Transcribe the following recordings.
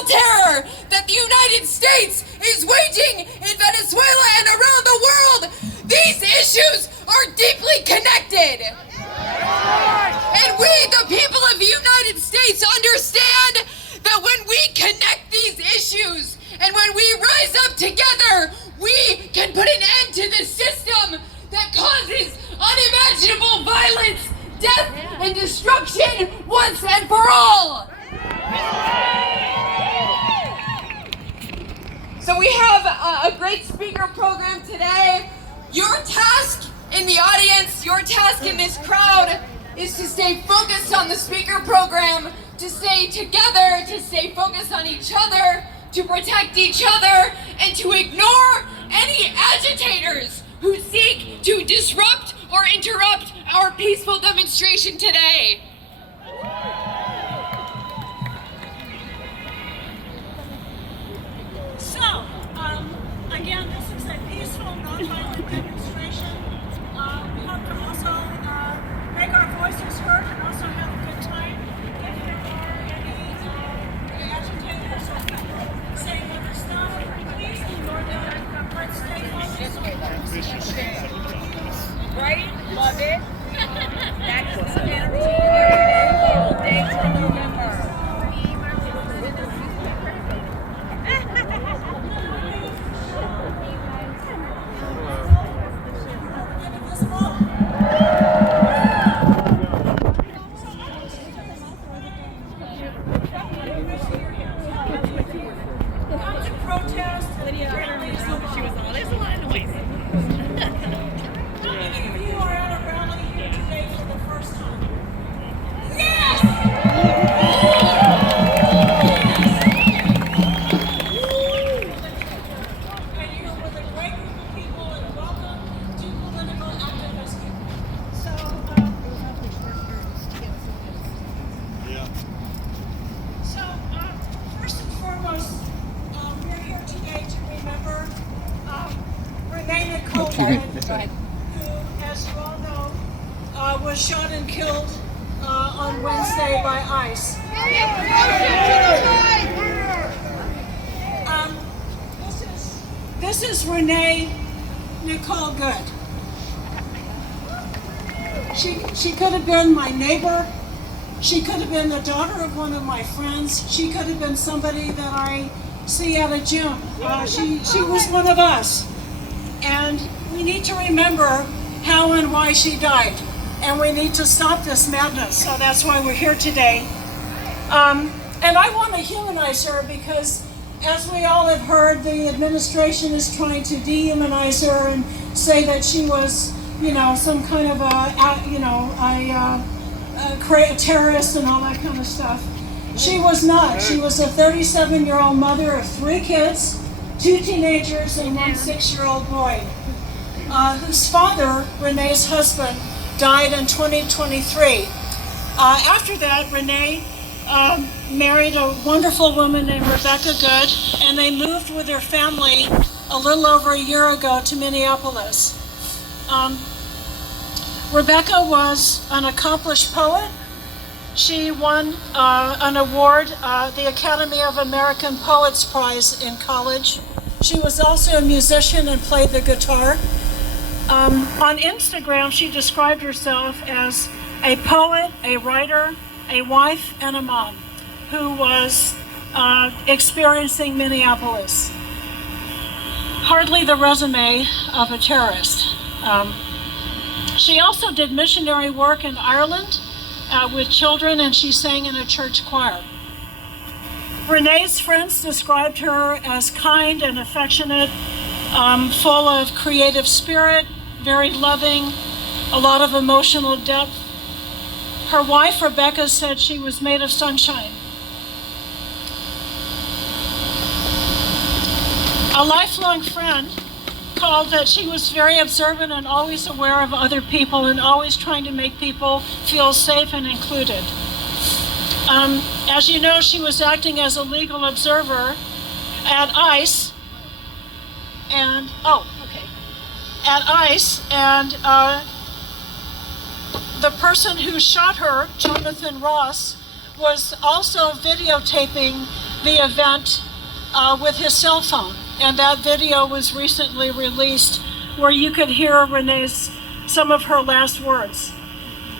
moral terror that the United States is waging in Venezuela and around the world, these issues are deeply connected. And we, the people of the United States, understand that when we connect these issues and when we rise up together, we can put an end to the system that causes unimaginable violence, death, and destruction once and for all. So we have a great speaker program today. Your task in the audience, your task in this crowd is to stay focused on the speaker program, to stay together, to stay focused on each other, to protect each other, and to ignore any agitators who seek to disrupt or interrupt our peaceful demonstration today. So, again, this is a peaceful, nonviolent demonstration. We hope to also make our voices heard and also have a good time. If there are any agitators or people saying other stuff, please ignore them. Let's stay focused. Right? Love it. That's the energy all day till November. Renée Nicole Macklin, who, as you all know, was shot and killed on Wednesday by ICE. This is Renée Nicole Good. She could have been my neighbor. She could have been the daughter of one of my friends. She could have been somebody that I see at a gym. She was one of us. And we need to remember how and why she died. And we need to stop this madness. So that's why we're here today. And I want to humanize her because, as we all have heard, the administration is trying to dehumanize her and say that she was, some kind of a terrorist and all that kind of stuff. She was not. She was a 37-year-old mother of 3 kids, 2 teenagers, and 1 6-year-old boy, whose father, Renee's husband, died in 2023. After that, Renée married a wonderful woman named Rebecca Good, and they moved with their family a little over a year ago to Minneapolis. Rebecca was an accomplished poet. She won an award, the Academy of American Poets Prize in college. She was also a musician and played the guitar. On Instagram, she described herself as a poet, a writer, a wife, and a mom who was experiencing Minneapolis. Hardly the resume of a terrorist. She also did missionary work in Ireland with children, and she sang in a church choir. Renee's friends described her as kind and affectionate, full of creative spirit, very loving, a lot of emotional depth. Her wife, Rebecca, said she was made of sunshine. A lifelong friend called that she was very observant and always aware of other people and always trying to make people feel safe and included. As you know, she was acting as a legal observer at ICE, and the person who shot her, Jonathan Ross, was also videotaping the event with his cell phone. And that video was recently released where you could hear Renée's, some of her last words.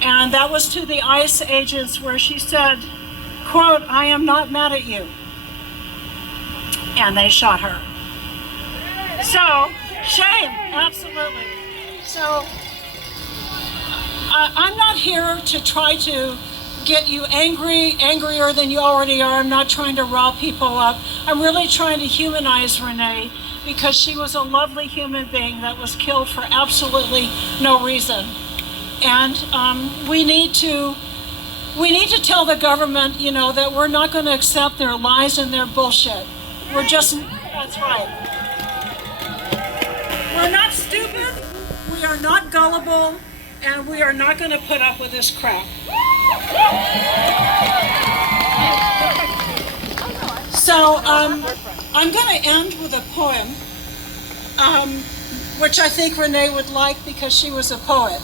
And that was to the ICE agents where she said, quote, "I am not mad at you." And they shot her. So, shame, absolutely. So, I'm not here to try to get you angrier than you already are. I'm not trying to rile people up. I'm really trying to humanize Renée because she was a lovely human being that was killed for absolutely no reason. And we need to tell the government, you know, that we're not going to accept their lies and their bullshit. We're just, that's right. We're not stupid, we are not gullible, and we are not going to put up with this crap. So I'm going to end with a poem, which I think Renée would like because she was a poet.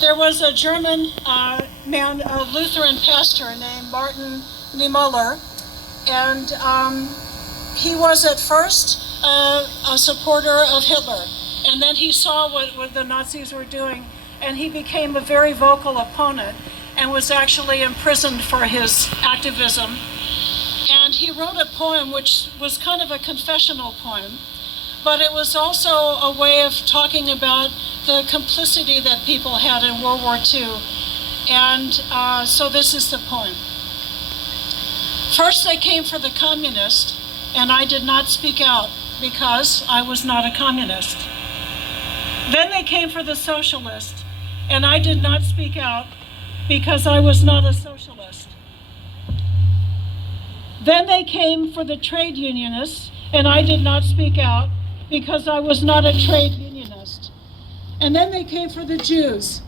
There was a German man, a Lutheran pastor named Martin Niemöller, and he was at first a supporter of Hitler, and then he saw what the Nazis were doing, and he became a very vocal opponent and was actually imprisoned for his activism. And he wrote a poem which was kind of a confessional poem, but it was also a way of talking about the complicity that people had in World War II. And so this is the poem. First they came for the communist, and I did not speak out because I was not a communist. Then they came for the socialist, and I did not speak out because I was not a socialist. Then they came for the trade unionists, and I did not speak out because I was not a trade unionist. And then they came for the Jews,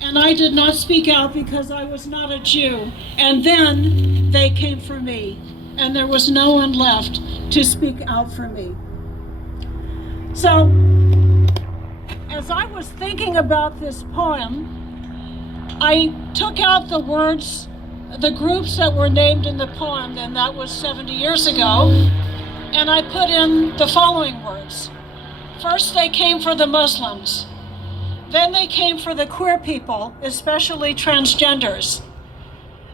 and I did not speak out because I was not a Jew. And then they came for me, and there was no one left to speak out for me. So, as I was thinking about this poem, I took out the words, the groups that were named in the poem, and that was 70 years ago, and I put in the following words. First, they came for the Muslims. Then they came for the queer people, especially transgenders.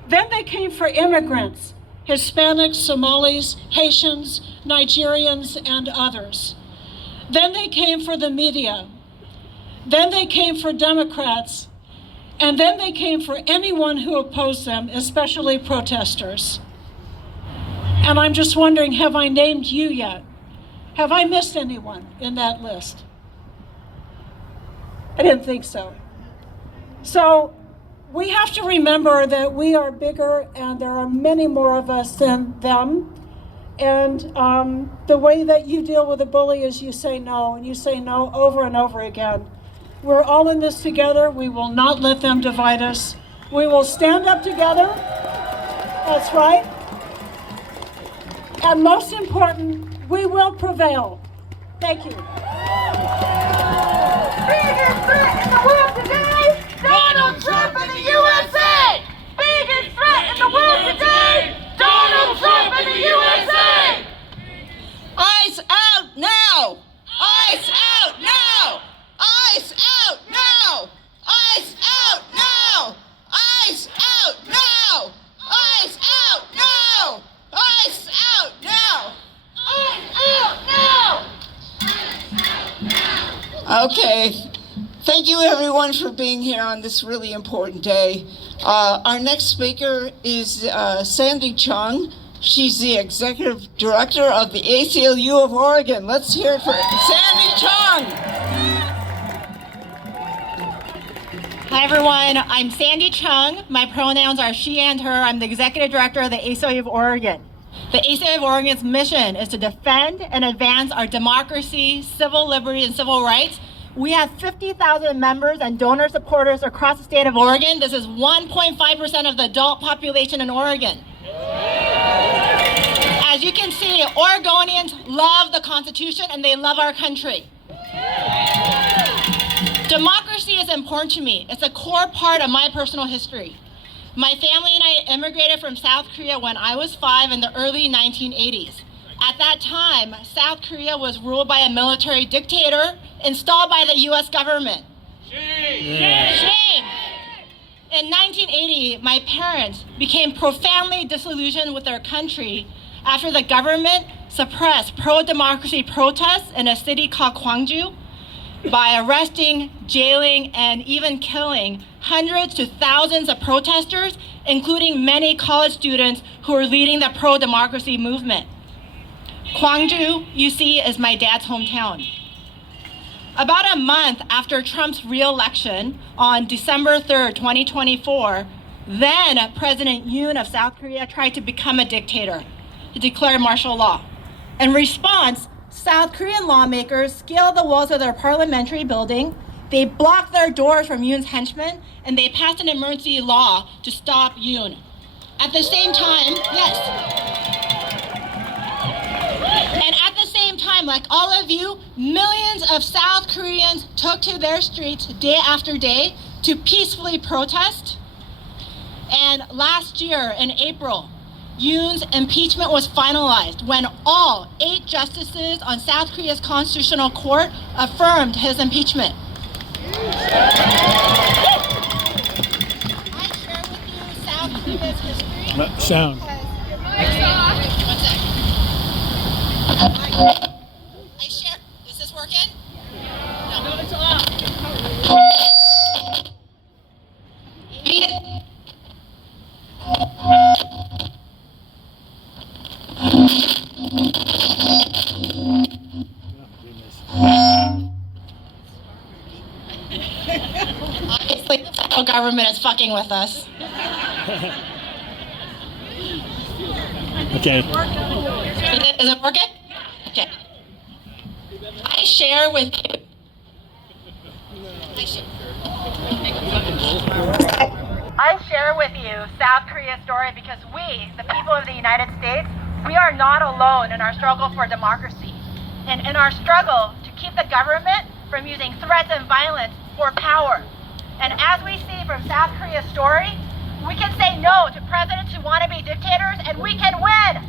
Then they came for immigrants, Hispanics, Somalis, Haitians, Nigerians, and others. Then they came for the media. Then they came for Democrats. And then they came for anyone who opposed them, especially protesters. And I'm just wondering, have I named you yet? Have I missed anyone in that list? I didn't think so. So we have to remember that we are bigger and there are many more of us than them. And the way that you deal with a bully is you say no, and you say no over and over again. We're all in this together. We will not let them divide us. We will stand up together. That's right. And most important, we will prevail. Thank you. Biggest threat in the world today, Donald Trump in the USA! Biggest threat in the world today, Donald Trump in the USA! ICE out now! ICE out now! ICE out now! ICE out now! ICE out now! ICE out now! ICE out now! ICE out now! Okay. Thank you everyone for being here on this really important day. Our next speaker is Sandy Chung. She's the Executive Director of the ACLU of Oregon. Let's hear it for Sandy Chung. Hi everyone, I'm Sandy Chung. My pronouns are she and her. I'm the Executive Director of the ACLU of Oregon. The ACLU of Oregon's mission is to defend and advance our democracy, civil liberty, and civil rights. We have 50,000 members and donor supporters across the state of Oregon. This is 1.5% of the adult population in Oregon. As you can see, Oregonians love the Constitution and they love our country. Democracy is important to me. It's a core part of my personal history. My family and I immigrated from South Korea when I was 5 in the early 1980s. At that time, South Korea was ruled by a military dictator installed by the US government. Shame! In 1980, my parents became profoundly disillusioned with their country after the government suppressed pro-democracy protests in a city called Gwangju by arresting, jailing, and even killing hundreds to thousands of protesters, including many college students who were leading the pro-democracy movement. Gwangju, you see, is my dad's hometown. About a month after Trump's re-election on December 3rd, 2024, then President Yoon of South Korea tried to become a dictator. He declared martial law. In response, South Korean lawmakers scaled the walls of their parliamentary building, they blocked their doors from Yoon's henchmen, and they passed an emergency law to stop Yoon. At the same time, and at the same time, like all of you, millions of South Koreans took to their streets day after day to peacefully protest. And last year in April, Yoon's impeachment was finalized when all 8 justices on South Korea's Constitutional Court affirmed his impeachment. I share with you South Korea's history. Sound. I share. Is this working? No, it's off. Obviously, the federal government is fucking with us. Okay. Is it working? Okay. I share with you. I share with you South Korea's story because we, the people of the United States, we are not alone in our struggle for democracy and in our struggle to keep the government from using threats and violence for power. And as we see from South Korea's story, we can say no to presidents who want to be dictators, and we can win.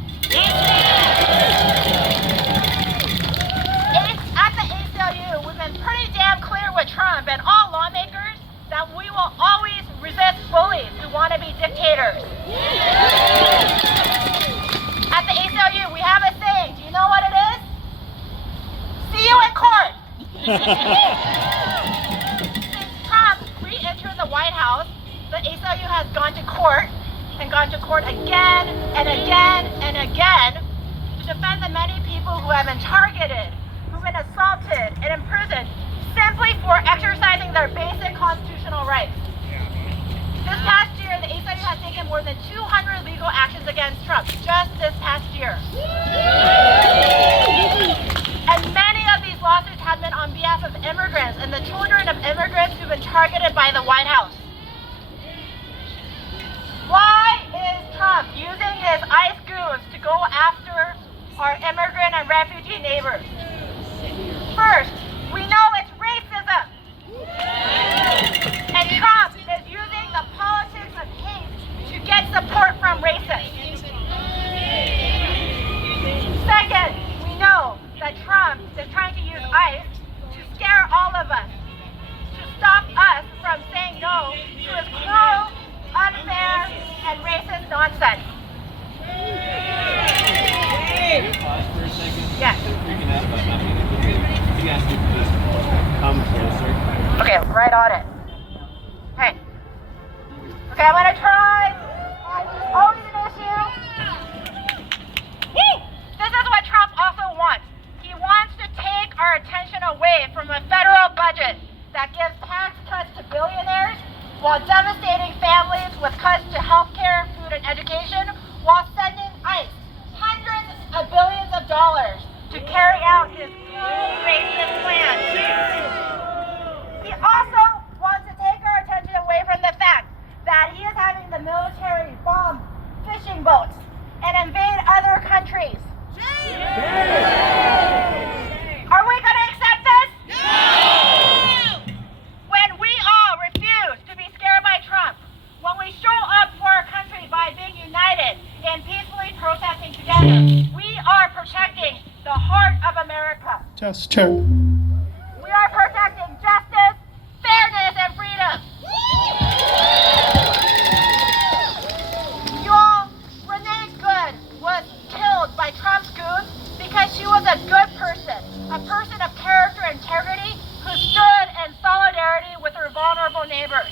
At the ACLU, we've been pretty damn clear with Trump and all lawmakers that we will always resist bullies who want to be dictators. At the ACLU, we have a saying. Do you know what it is? See you in court. Since Trump re-entered the White House, the ACLU has gone to court again and again and again to defend the many people who have been targeted, who've been assaulted and imprisoned simply for exercising their basic constitutional rights. This past year, the ACLU has taken more than 200 legal actions against Trump just this past year. And many of these lawsuits have been on behalf of immigrants and the children of immigrants who've been targeted by the White House. Why is Trump using his ICE goons to go after our immigrant and refugee neighbors? First, we know it's racism. And Trump is using the politics of hate to get support from racists. Second, we know that Trump is trying to use ICE to scare all of us, to stop us from saying no to his cruel, unfair, and racist nonsense. Pause for a second. Yes. You can ask about nothing. You guys can just come closer. Okay, right on it. Hey. Okay, I'm gonna try. Always an issue. This is what Trump also wants. He wants to take our attention away from a federal budget that gives tax cuts to billionaires while devastating families with cuts to healthcare, food, and education, while sending ICE hundreds of billions of dollars to carry out his cruel racist plan. He also wants to take our attention away from the fact that he is having the military bomb fishing boats and invade other countries. Are we going to accept this? No! When we all refuse to be scared by Trump, when we show up protecting the heart of America. Just check. We are protecting justice, fairness, and freedom. You all, Renée Good was killed by Trump's goons because she was a good person, a person of character and integrity who stood in solidarity with her vulnerable neighbors.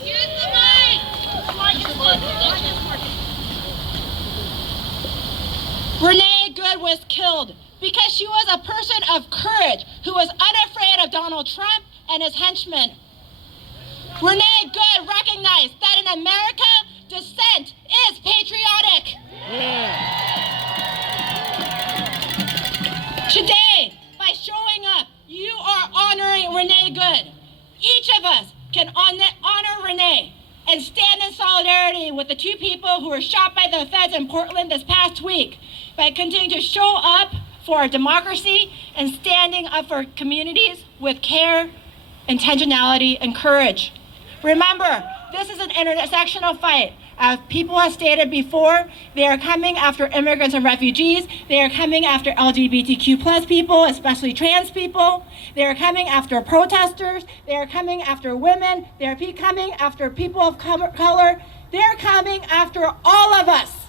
Use the mic! Renée Good was killed because she was a person of courage who was unafraid of Donald Trump and his henchmen. Renée Good recognized that in America, dissent is patriotic. Today, by showing up, you are honoring Renée Good. Each of us can honor Renée and stand in solidarity with the two people who were shot by the feds in Portland this past week by continuing to show up for our democracy and standing up for communities with care, intentionality, and courage. Remember, this is an intersectional fight. As people have stated before, they are coming after immigrants and refugees. They are coming after LGBTQ plus people, especially trans people. They are coming after protesters. They are coming after women. They are coming after people of color. They are coming after all of us.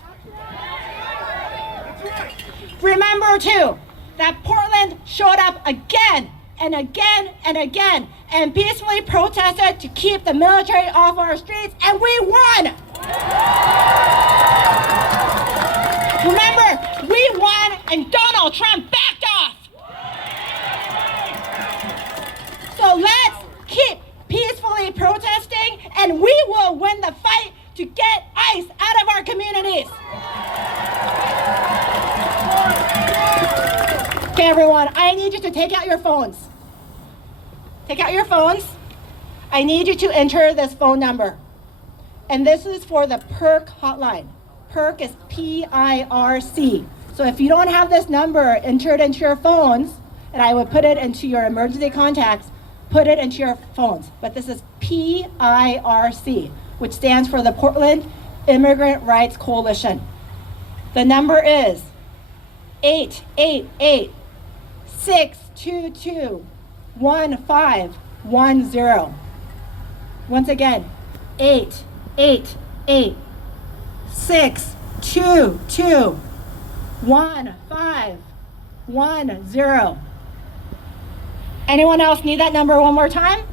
Remember too, that Portland showed up again and again and again and peacefully protested to keep the military off our streets, and we won! Remember, we won and Donald Trump backed off! So let's keep peacefully protesting and we will win the fight to get ICE out of our communities! Okay, everyone, I need you to take out your phones. Take out your phones. I need you to enter this phone number. And this is for the PIRC hotline. PIRC is P-I-R-C. So if you don't have this number entered into your phones, and I would put it into your emergency contacts, put it into your phones. But this is PIRC, which stands for the Portland Immigrant Rights Coalition. The number is 888-622-1510. Once again, 888-622-1510. Anyone else need that number one more time?